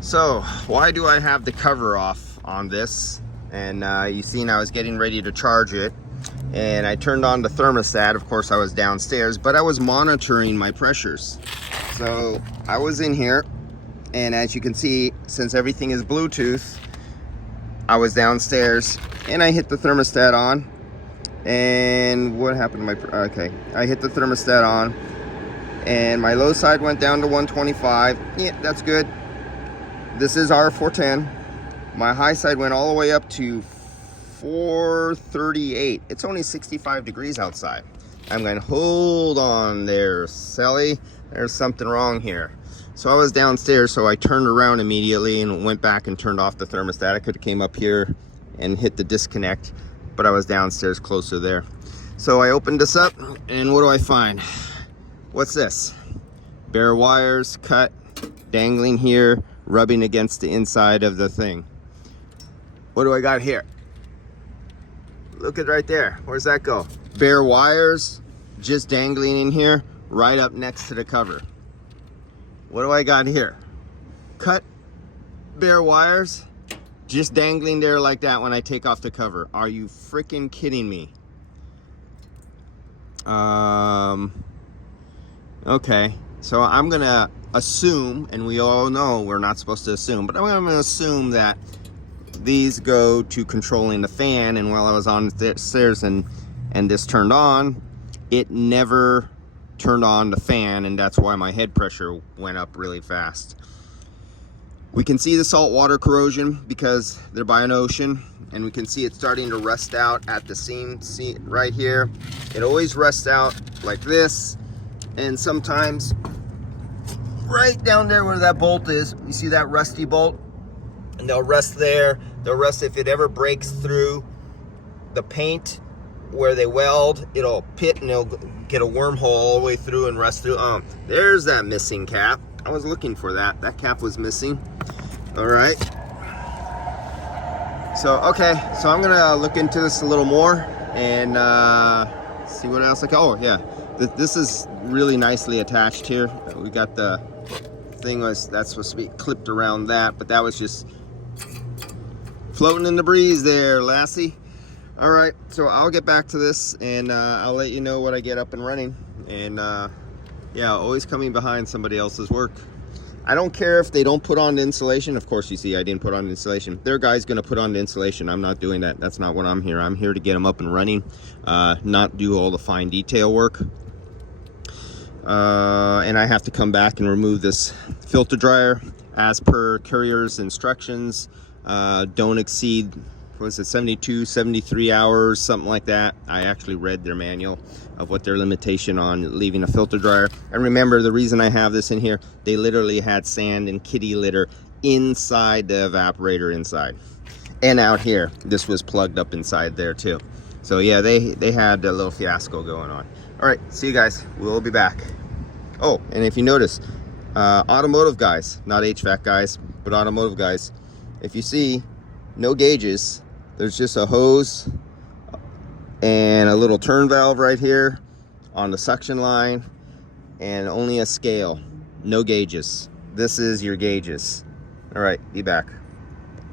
So why do I have the cover off on this? And you seen I was getting ready to charge it, and I turned on the thermostat. Of course I was downstairs, but I was monitoring my pressures. So I was in here, and as you can see, since everything is Bluetooth, I was downstairs and I hit the thermostat on. And what happened to my, okay, I hit the thermostat on and my low side went down to 125. Yeah, that's good. This is R410. My high side went all the way up to 438. It's only 65 degrees outside. I'm going, hold on there, Sally. There's something wrong here. So I was downstairs, so I turned around immediately and went back and turned off the thermostat. I could have came up here and hit the disconnect, but I was downstairs closer there. So I opened this up, and what do I find? What's this? Bare wires cut, dangling here, rubbing against the inside of the thing. What do I got here? Look at right there. Where's that go? Bare wires just dangling in here, right up next to the cover. What do I got here? Cut bare wires just dangling there like that when I take off the cover. Are you freaking kidding me? Okay, so I'm gonna assume, and we all know we're not supposed to assume, but I'm gonna assume that these go to controlling the fan. And while I was on the stairs and this turned on, it never turned on the fan, and that's why my head pressure went up really fast. We can see the saltwater corrosion because they're by an ocean, and we can see it starting to rust out at the seam. See right here, it always rusts out like this, and sometimes right down there where that bolt is, you see that rusty bolt, and they'll rust there. They'll rust if it ever breaks through the paint where they weld. It'll pit and it'll get a wormhole all the way through and rust through. There's that missing cap. I was looking for that. That cap was missing. All right. So, okay. So I'm gonna look into this a little more and see what else I can. Oh yeah, this is really nicely attached here. We got the thing that's supposed to be clipped around that, but that was just floating in the breeze there, lassie. All right, so I'll get back to this, and I'll let you know when I get up and running. And yeah, always coming behind somebody else's work. I don't care if they don't put on the insulation. Of course, you see I didn't put on the insulation. Their guy's gonna put on the insulation. I'm not doing that. That's not what I'm here. I'm here to get them up and running, not do all the fine detail work. And I have to come back and remove this filter dryer as per carrier's instructions. Don't exceed, what was it, 72, 73 hours, something like that. I actually read their manual of what their limitation on leaving a filter dryer. And remember, the reason I have this in here, they literally had sand and kitty litter inside the evaporator inside. And out here, this was plugged up inside there too. So yeah, they had a little fiasco going on. All right, see you guys. We'll be back. Oh, and if you notice, automotive guys, not HVAC guys, but automotive guys, if you see no gauges, there's just a hose and a little turn valve right here on the suction line, and only a scale, no gauges. This is your gauges. All right, be back.